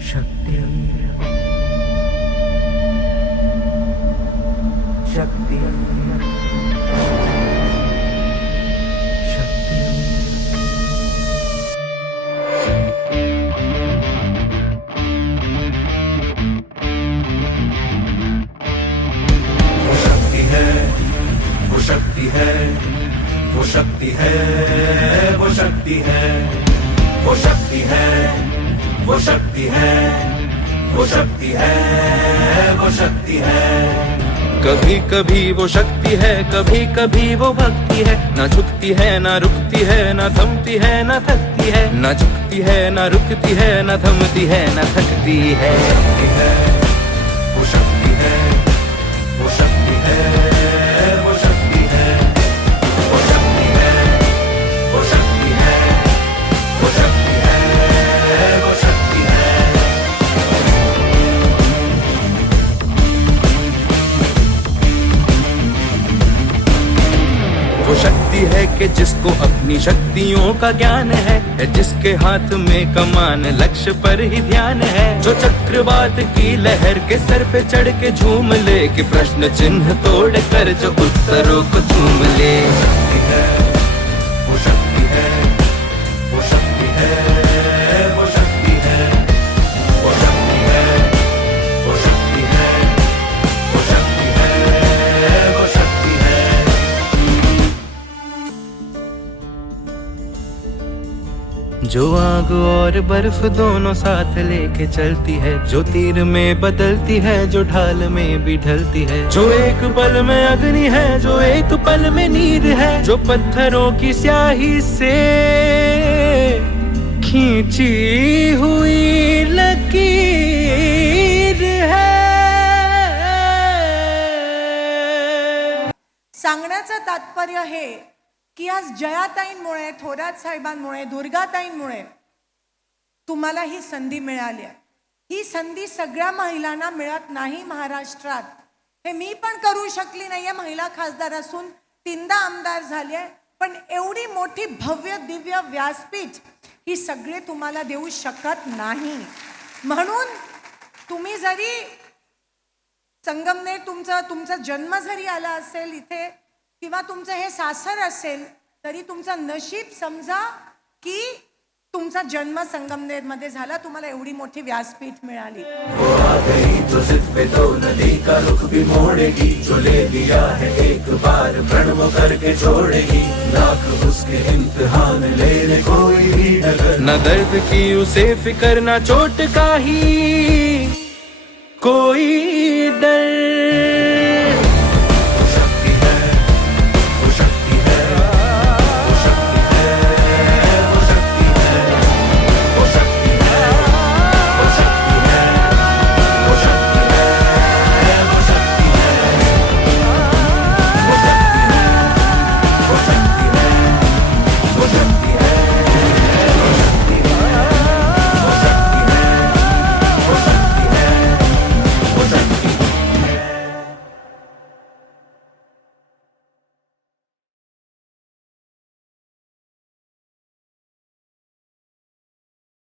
शक्ति शक्ति शक्ति वो शक्ति है, वो शक्ति है, वो शक्ति है, वो शक्ति है, वो शक्ति है, वो शक्ति है, वो शक्ति है, वो शक्ति है। कभी कभी वो शक्ति है, कभी कभी वो भक्ति है। ना झुकती है ना रुकती है, ना थमती है ना थकती है। ना झुकती है ना रुकती है, ना थमती है ना थकती है। वो शक्ति है, वो शक्ति है, वो शक्ति है, वो शक्ति है, वो शक्ति है, वो शक्ति है, वो शक्ति है। वो शक्ति है कि जिसको अपनी शक्तियों का ज्ञान है, जिसके हाथ में कमान लक्ष्य पर ही ध्यान है। जो चक्रवात की लहर के सर पे चढ़ के झूम ले, कि प्रश्न चिन्ह तोड़ कर जो उत्तरों को चूम ले। वो शक्ति है, वो शक्ति है, वो शक्ति है, वो शक्ति है, वो शक्ति है, वो शक्ति है, वो शक्ति है। जो आग और बर्फ दोनों साथ लेके चलती है, जो तीर में बदलती है, जो ढाल में भी ढलती है। जो एक पल में अग्नि है, जो एक पल में नीर है। जो पत्थरों की स्याही से खींची हुई लकीर है। सांगण्याचं तात्पर्य हे की आज जयाताईंमुळे, थोरात साहेबांमुळे, दुर्गाताईंमुळे तुम्हाला ही संधी मिळाली आहे. ही संधी सगळ्या महिलांना मिळत नाही महाराष्ट्रात. हे मी पण करू शकली नाहीये, महिला खासदार असून 3दा आमदार झाली आहे. पण एवढी मोठी भव्य दिव्य व्यासपीठ ही सगळे तुम्हाला देऊ शकत नाही. म्हणून तुम्ही जरी संगमनेर तुमचा जन्म जरी आला असेल इथे, किंवा तुमचं हे सासर असेल, तरी तुमचं नशीब समजा की तुमचा जन्म संगमनेर मध्ये झाला, तुम्हाला एवढी मोठी व्यासपीठ मिळाली. वो आ गई जो जिद पे तो नदी का रुख भी मोड़ेगी, जो ले लिया है एक बार प्रण वो करके छोड़ेगी. लाख उसके इम्तिहान लेने कोई भी डगर, न दर्द की उसे फिकर, न चोट का ही कोई डर।